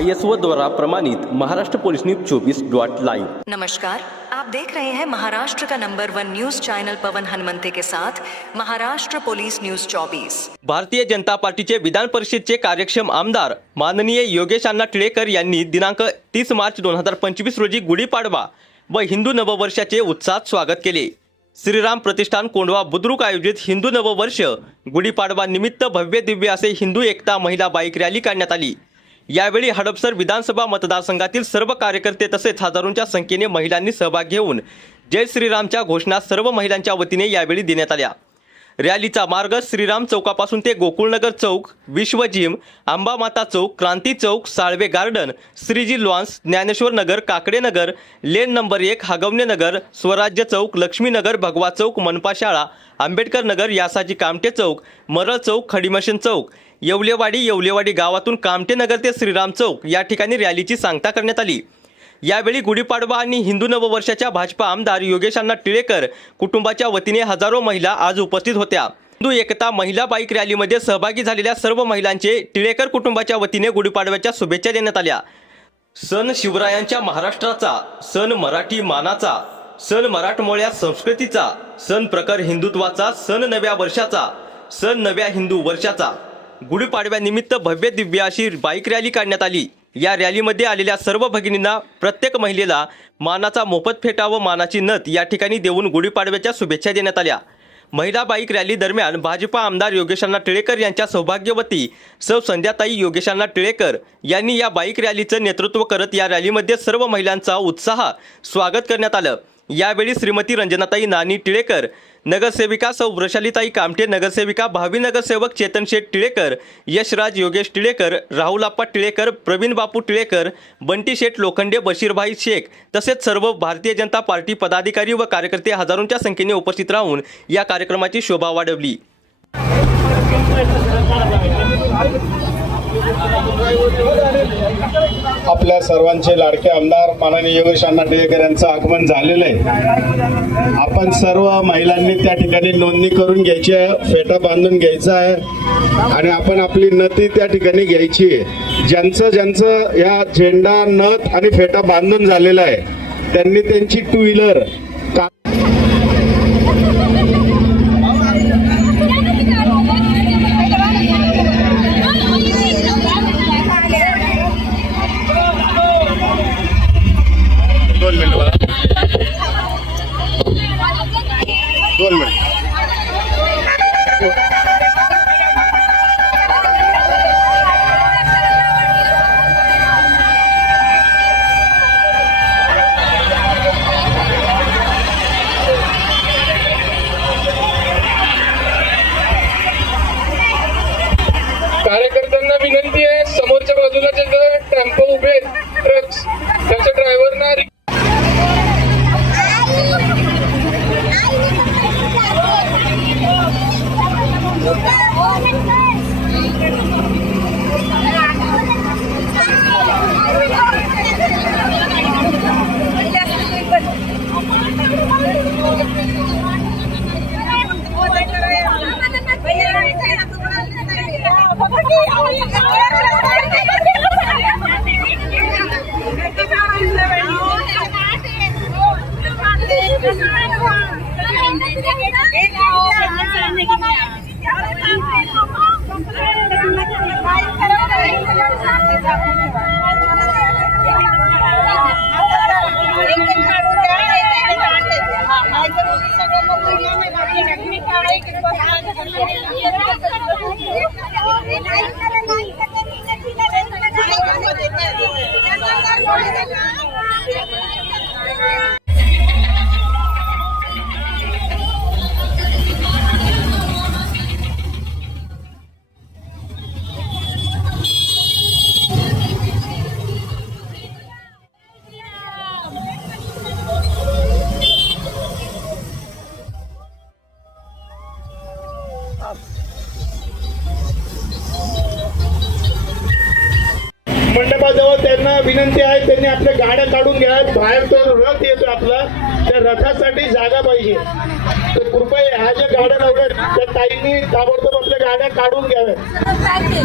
I S O द्वारा प्रमाणित Maharashtra police news चौबीस डॉट लाइव नमस्कार आप देख रहे हैं महाराष्ट्र का number one news channel Pawan Hanumante के साथ महाराष्ट्र पुलिस न्यूज 24 भारतीय जनता पार्टीचे विधान परिषदेचे कार्यक्षम आमदार माननीय योगेश अण्णा टिळेकर यांनी दिनांक तीस मार्च दोन हजार पंचवीस रोजी गुढीपाडवा व हिंदू नववर्षाचे उत्साहात स्वागत केले. श्रीराम प्रतिष्ठान कोंडवा बुद्रुक आयोजित हिंदू नववर्ष गुढीपाडवा निमित्त भव्य दिव्य असे हिंदू एकता महिला बाईक रॅली काढण्यात आली. यावेळी हडपसर विधानसभा मतदारसंघातील सर्व कार्यकर्ते तसेच हजारोंच्या संख्येने महिलांनी सहभाग घेऊन जय श्रीरामच्या घोषणा सर्व महिलांच्या वतीने यावेळी देण्यात आल्या. रॅलीचा मार्ग श्रीराम चौकापासून ते गोकुळनगर चौक विश्व जिम आंबामाता चौक क्रांती चौक Salve garden Shriji lawns Dnyaneshwar Nagar Kakade Nagar lane number एक हागवणे नगर स्वराज्य चौक लक्ष्मीनगर भगवा चौक मनपा शाळा आंबेडकर नगर यासाजी कामटे चौक मरळ चौक खडीमशन चौक येवलेवाडी येवलेवाडी गावातून कामटेनगर ते श्रीराम चौक या ठिकाणी रॅलीची सांगता करण्यात आली. यावेळी गुढीपाडवा आणि हिंदू नववर्षाच्या भाजपा आमदार योगेशांना टिळेकर कुटुंबाच्या वतीने हजारो महिला आज उपस्थित होत्या. हिंदू एकता महिला बाईक रॅलीमध्ये सहभागी झालेल्या सर्व महिलांचे टिळेकर कुटुंबाच्या वतीने गुढीपाडव्याच्या शुभेच्छा देण्यात आल्या. सण शिवरायांच्या महाराष्ट्राचा सण मराठी मानाचा सण मराठमोळ्या संस्कृतीचा सण प्रखर हिंदुत्वाचा सण नव्या वर्षाचा सण नव्या हिंदू वर्षाचा. गुढीपाडव्यानिमित्त भव्य दिव्य अशी बाईक रॅली काढण्यात आली. या रॅलीमध्ये आलेल्या सर्व भगिनींना प्रत्येक महिलेला मानाचा मोफत फेटा व मानाची नथ या ठिकाणी देऊन गुढीपाडव्याच्या शुभेच्छा देण्यात आल्या. महिला बाईक रॅली दरम्यान भाजपा आमदार योगेशांना टिळेकर यांच्या सौभाग्यवती सौ संध्याताई योगेशांना टिळेकर यांनी या बाईक रॅलीचं नेतृत्व करत या रॅलीमध्ये सर्व महिलांचा उत्साह स्वागत करण्यात आलं. यावेळी श्रीमती रंजनाताई नानी टिळेकर नगरसेविका सौ वृषालीताई कामटे नगरसेविका भावी नगरसेवक चेतन शेठ टिळेकर यशराज योगेश टिळेकर राहुलाप्पा टिळेकर प्रवीण बापू टिळेकर बंटी शेठ लोखंडे बशीरभाई शेख तसेच सर्व भारतीय जनता पार्टी पदाधिकारी व कार्यकर्ते हजारोंच्या संख्येने उपस्थित राहून या कार्यक्रमाची शोभा वाढवली. आपल्या सर्वांचे लाडके आमदार माननीय योगेश अण्णा टिळेकर यांचं आगमन झालेलं आहे. आपण सर्व महिलांनी त्या ठिकाणी नोंदणी करून घ्यायची आहे फेटा बांधून घ्यायचा आहे आणि आपण आपली नती त्या ठिकाणी घ्यायची आहे. ज्यांचं ज्यांचं या झेंडा नथ आणि फेटा बांधून झालेला आहे त्यांनी त्यांची two wheeler Oh, let's go! Like मंडपाजवळ त्यांना विनंती आहे त्यांनी आपल्या गाड्या काढून घ्या बाहेर तो रथ येतो आपला त्या रथासाठी जागा पाहिजे. तर कृपया ह्या ज्या गाड्या लावल्यात त्या ताईंनी ताबडतोब आपल्या गाड्या काढून घ्याव्या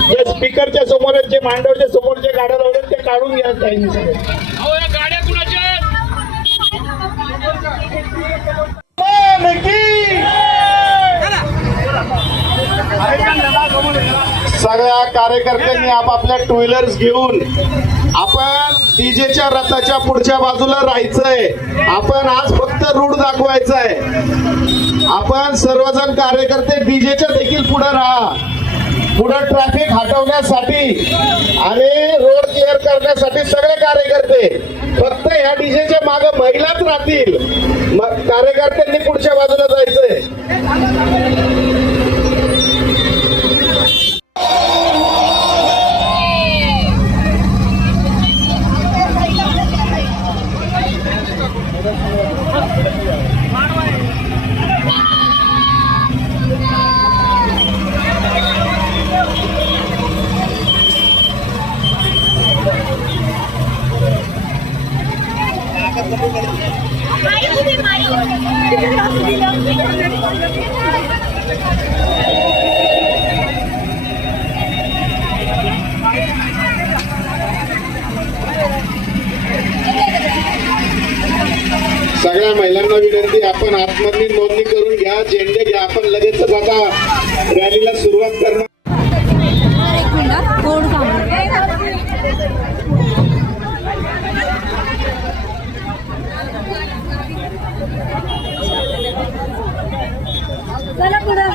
जे स्पीकरच्या समोर आहेत, जे मांडवच्या समोर जे गाड्या लावल्यात त्या काढून घ्या ताईंनी सगळ्या. सगळ्या कार्यकर्त्यांनी आपापल्या टू व्हीलर्स घेऊन आपण डीजेच्या रथाच्या पुढच्या बाजूला राहायचंय. आपण आज फक्त रूढ दाखवायचा आहे आपण सर्वजण कार्यकर्ते डीजेच्या देखील पुढे राहा. पुढे ट्रॅफिक हटवण्यासाठी आणि रोड क्लिअर करण्यासाठी सगळे कार्यकर्ते फक्त ह्या डीजेच्या मागे महिलाच राहतील. मग कार्यकर्त्यांनी पुढच्या बाजूला जायचंय. आपण लगेच आता रॅलीला सुरुवात करणार एक मिनिट थोडं थांबा चला पुढं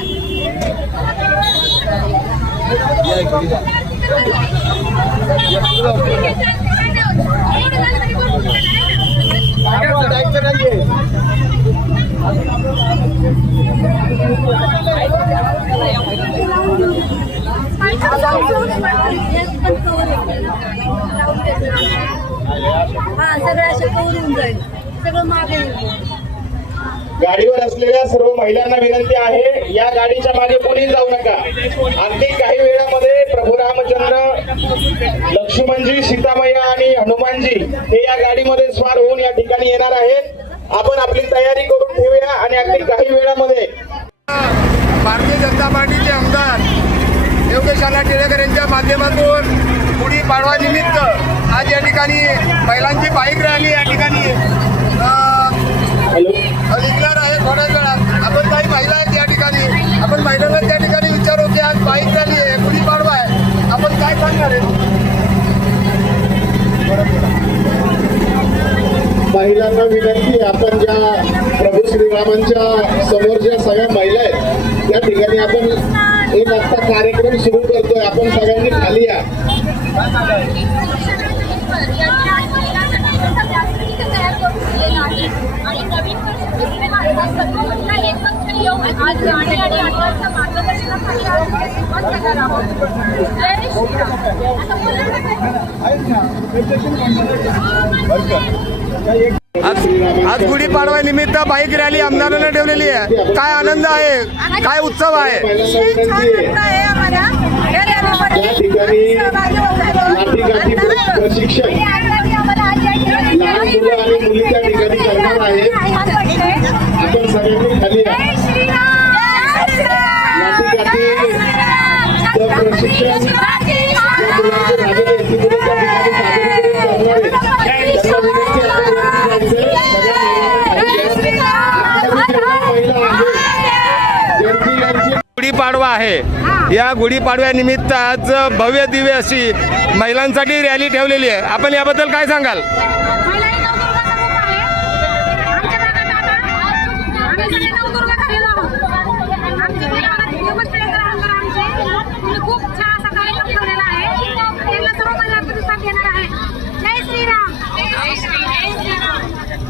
हा सगळं असं कवरून जाईल सगळं मागे येईल. गाडीवर असलेल्या सर्व महिलांना विनंती आहे या गाडीच्या मागे कोणी जाऊ नका. आणखी काही वेळामध्ये प्रभू रामचंद्र लक्ष्मणजी सीतामय्या आणि हनुमानजी हे या गाडीमध्ये स्वार होऊन या ठिकाणी येणार आहेत. आपण आपली तयारी करून ठेवूया आणि अगदी काही वेळामध्ये भारतीय जनता पार्टीचे आमदार योगेशाला टिळेकर यांच्या माध्यमातून गुढीपाडवा निमित्त आज या ठिकाणी महिलांची बाईक रॅली या ठिकाणी निघणार आहे थोड्या वेळात. आपण काही महिला आहेत या ठिकाणी. आपण महिलांना त्या ठिकाणी विचारू की आज बाईक झाली आहे गुढीपाडवा आहे. आपण काय सांगणार आहे? महिलांना विनंती आपण ज्या प्रभू श्रीरामांच्या समोर ज्या सगळ्या महिला आहेत त्या ठिकाणी आपण एक आत्ता कार्यक्रम सुरू करतोय. आपण सगळ्यांनी खाली या आणि नवीन वर्षाचे सर्व महिला एकत्र येऊन आज गाणी आणि आठवणच्या मार्गदर्शनासाठी आज सुरुवात करणार आहोत जय श्रीराम आता आज आज गुढीपाडवा निमित्त बाईक रॅली आमदारांना ठेवलेली आहे. काय आनंद आहे? काय उत्सव आहे महिलांना विनंती आहे त्या ठिकाणी लाठीकाठी प्रशिक्षण लहान मुलं आणि मुली त्या ठिकाणी करणार आहेत आपण सगळ्यांनी खाली या लाठीकाठीचं प्रशिक्षण ज्या मुलांचे झालेले आहे, ती मुलं त्या ठिकाणी सादरीकरण करणार आहेत. त्यांना विनंती आहे, आपण वरती जायचंय. सगळ्या महिला आहेत. ज्यांची यांची गुढीपाडवा आहे. या गुढीपाडव्यानिमित्त आज भव्य दिव्य अशी महिलांसाठी रॅली ठेवलेली आहे. आपण याबद्दल काय सांगाल खूप छान असा कार्यक्रम ठेवलेला आहे त्यांना सर्व महिला प्रतिसाद देणार आहे जय श्रीराम जय श्रीराम